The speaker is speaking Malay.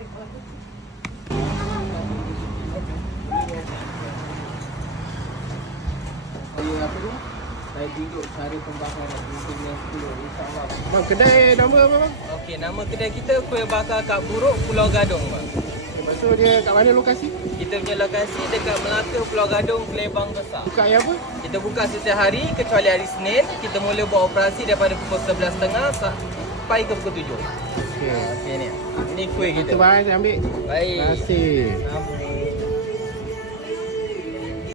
Bang, kedai nama apa bang? Okey, nama kedai kita Kuih Bakar Kak Buruk Pulau Gadung bang. Lepas so, dia kat mana lokasi? Kita punya lokasi dekat Melaka Pulau Gadung Kelebang Besar. Buka hari apa? Kita buka setiap hari kecuali hari Senin. Kita mula buat operasi daripada pukul 11.30 sampai ke pukul 7. Okey. Okey ni. Ini kuih kita. bang, saya ambil. Baik. Terima kasih. Sama.